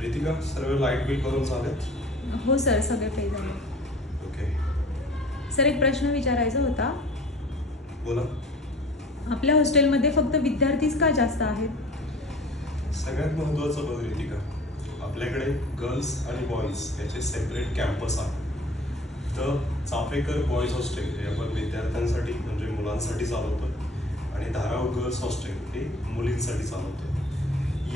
रितिका, सर्व light bill भरून झालेत? हो सर, सगळे पे झाले. ओके. सर, एक प्रश्न विचारायचा होता. बोला. आपल्या हॉस्टेलमध्ये फक्त विद्यार्थीच का जास्त आहेत? सगळ्यात महत्त्वाचं बघ रितिका, आपल्याकडे गर्ल्स आणि बॉईज याचे सेपरेट कॅम्पस आहे. तर चाफेकर बॉईज हॉस्टेल हे आपण विद्यार्थ्यांसाठी म्हणजे मुलांसाठी चालवतो आणि धाराव गर्ल्स हॉस्टेल हे मुलींसाठी चालवतो.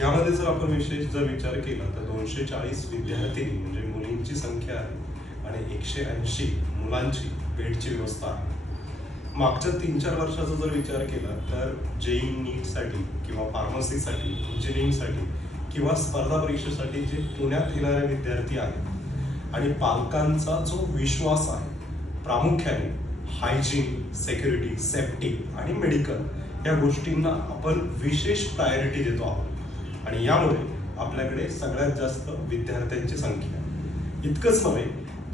यामध्ये जर आपण विशेष जर विचार केला तर 240 विद्यार्थिनी म्हणजे मुलींची संख्या आहे आणि 180 मुलांची बेडची व्यवस्था आहे. मागच्या 3-4 वर्षाचा जर विचार केला तर जेई नीटसाठी किंवा फार्मसीसाठी, इंजिनिअरिंगसाठी किंवा स्पर्धा परीक्षेसाठी जे पुण्यात येणारे विद्यार्थी आहेत आणि पालकांचा जो विश्वास आहे प्रामुख्याने हायजीन, सेक्युरिटी, सेफ्टी आणि मेडिकल या गोष्टींना आपण विशेष प्रायोरिटी देतो आहोत आणि यामुळे आपल्याकडे सगळ्यात जास्त विद्यार्थ्यांची संख्या. इतकंच नव्हे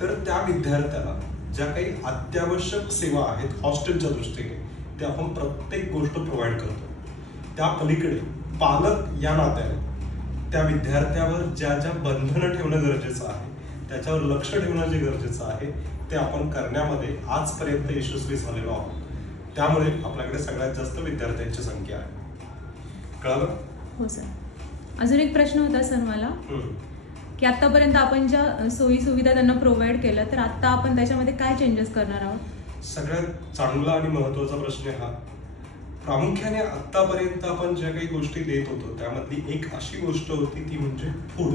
तर त्या विद्यार्थ्याला ज्या काही अत्यावश्यक सेवा आहेत हॉस्टेलच्या दृष्टीने ते आपण प्रत्येक गोष्ट प्रोव्हाइड करतो. त्या पलीकडे पालक या नात्याने त्या विद्यार्थ्यावर ज्या ज्या बंधनं ठेवणं गरजेचं आहे त्याच्यावर लक्ष ठेवणं जे गरजेचं आहे ते आपण करण्यामध्ये आजपर्यंत यशस्वी झालेलो आहोत. त्यामुळे आपल्याकडे सगळ्यात जास्त विद्यार्थ्यांची संख्या आहे. कळालं? हो सर. अजून एक प्रश्न होता सर मला की आतापर्यंत आपण ज्या सोयी सुविधा त्यांना प्रोव्हाइड केल्या तर आता आपण त्याच्यामध्ये काय चेंजेस करणार आहोत? सगळ्यात चांगला आणि महत्त्वाचा प्रश्न हा. प्रामुख्याने आतापर्यंत आपण ज्या काही गोष्टी देत होतो त्यामधली एक अशी गोष्ट होती ती म्हणजे फूड,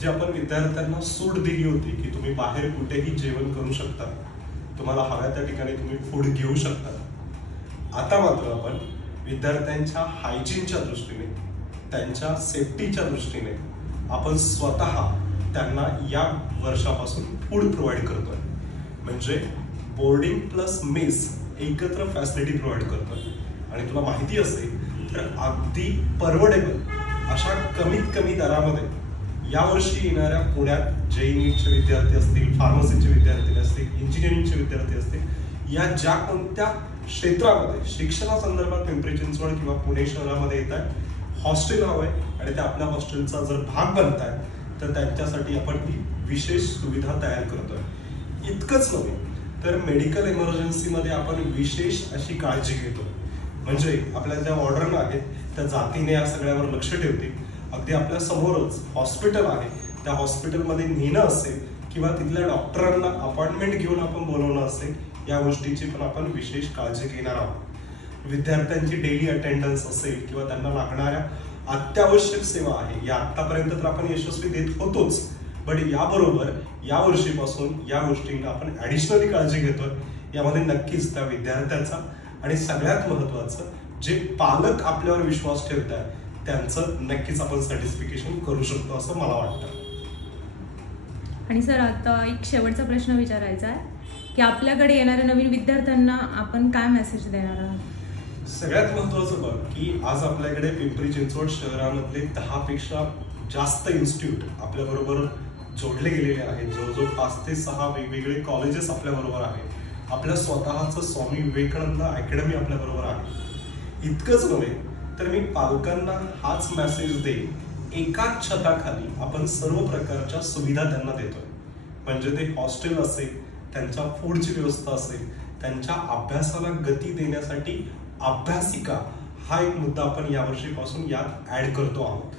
जी आपण विद्यार्थ्यांना सूट दिली होती की तुम्ही बाहेर कुठेही जेवण करू शकता, तुम्हाला हव्या त्या ठिकाणी तुम्ही फूड घेऊ शकता. आता मात्र आपण विद्यार्थ्यांच्या हायजीनच्या दृष्टीने, त्यांच्या सेफ्टीच्या दृष्टीने आपण स्वतः त्यांना या वर्षापासून फूड प्रोव्हाइड करतोय. म्हणजे बोर्डिंग प्लस मेस एकत्र फॅसिलिटी प्रोव्हाइड करतोय आणि तुला माहिती असेल तर अगदी परवडेबल अशा कमीत कमी दरामध्ये यावर्षी येणाऱ्या पुण्यात जेई नीटचे विद्यार्थी असतील, फार्मसीचे विद्यार्थी असतील, इंजिनिअरिंगचे विद्यार्थी असतील, या ज्या कोणत्या क्षेत्रामध्ये शिक्षणासंदर्भात पिंपरी चिंचवड किंवा पुणे शहरामध्ये येत आहे, हॉस्टेल हवंय आणि ते आपल्या हॉस्टेलचा जर भाग बनताय तर त्यांच्यासाठी आपण ही विशेष सुविधा तयार करतोय. इतकंच नव्हे तर मेडिकल इमर्जन्सीमध्ये आपण विशेष अशी काळजी घेतो. म्हणजे आपल्या ज्या वॉर्डन आहेत त्या जातीने या सगळ्यावर लक्ष ठेवतील. अगदी आपल्या समोरच हॉस्पिटल आहे, त्या हॉस्पिटलमध्ये नेणं असेल किंवा तिथल्या डॉक्टरांना अपॉइंटमेंट घेऊन आपण बोलवणं असेल, या गोष्टीची पण आपण विशेष काळजी घेणार आहोत. विद्यार्थ्यांची डेली अटेंडन्स असेल किंवा त्यांना लागणाऱ्या अत्यावश्यक सेवा आहे या आतापर्यंत तर आपण यशस्वी देत होतोच, बट याबरोबर या वर्षीपासून या गोष्टींना आपण ऍडिशनली काळजी घेतोय. यामध्ये नक्कीच त्या विद्यार्थ्याचा आणि सगळ्यात महत्वाचं जे पालक आपल्यावर विश्वास ठेवतात त्यांचं नक्कीच आपण सॅटिस्फिकेशन करू शकतो असं मला वाटतं. आणि सर, आता एक शेवटचा प्रश्न विचारायचा आहे की आपल्याकडे येणाऱ्या नवीन विद्यार्थ्यांना आपण काय मेसेज देणार आहात? सगळ्यात महत्वाचं बघ की आज आपल्याकडे पिंपरी चिंचवड शहरामधले 10 पेक्षा जास्त इन्स्टिट्यूट आपल्या बरोबर जोडले गेलेले आहेत. जवळजवळ 5 ते 6 वेगवेगळे कॉलेजेस आपल्या बरोबर आहेत. आपल्या स्वतःचं स्वामी विवेकानंद अकॅडमी आपल्या बरोबर आहे. इतकंच नव्हे तर मी पालकांना हाच मेसेज देईन, एकाच छताखाली आपण सर्व प्रकारच्या सुविधा त्यांना देतोय. म्हणजे ते हॉस्टेल असेल, त्यांच्या फूडची व्यवस्था असेल, त्यांच्या अभ्यासाला गती देण्यासाठी अभ्यासिका हा एक मुद्दा आपण यावर्षीपासून यात ऍड करतो आहोत.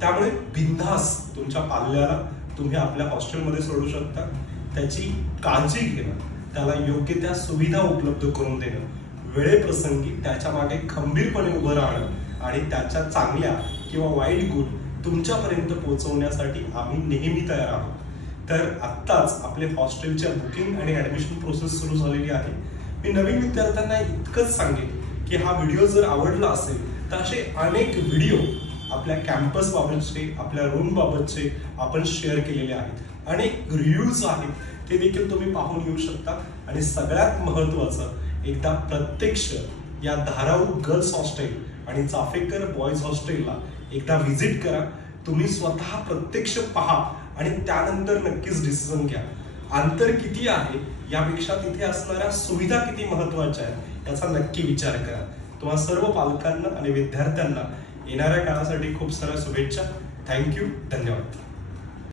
त्यामुळे बिनधास तुमच्या पाल्याला तुम्ही आपल्या हॉस्टेलमध्ये सोडू शकता. त्याची काळजी घेणं, त्याला योग्य त्या सुविधा उपलब्ध करून देणं, वेळेप्रसंगी त्याच्या मागे खंबीरपणे उभं राहणं आणि त्याच्या चांगल्या किंवा वाईट गुण तुमच्यापर्यंत पोहोचवण्यासाठी आम्ही नेहमी तयार आहोत. तर आत्ताच आपले हॉस्टेलच्या बुकिंग आणि ऍडमिशन प्रोसेस सुरू झालेली आहे. मी नवीन विद्यार्थ्यांना इतकंच सांगेन की हा व्हिडिओ जर आवडला असेल तर असे अनेक व्हिडिओ आपल्या कॅम्पस बाबतचे, आपल्या रूम बाबतचे आपण शेअर केलेले आहेत. अनेक रिव्ह्यूज आहेत ते देखील तुम्ही पाहून येऊ शकता. आणि सगळ्यात महत्वाचं, एकदा प्रत्यक्ष या धाराऊ गर्ल्स हॉस्टेल आणि चाफेकर बॉईज हॉस्टेलला एकदा व्हिजिट करा. तुम्ही स्वतः प्रत्यक्ष पहा आणि त्यानंतर नक्कीच डिसिजन घ्या. अंतर किती आहे यापेक्षा तिथे असणाऱ्या सुविधा किती महत्वाच्या आहेत याचा नक्की विचार करा. तुम्हा सर्व पालकांना आणि विद्यार्थ्यांना येणाऱ्या काळासाठी खूप साऱ्या शुभेच्छा. थँक्यू, धन्यवाद.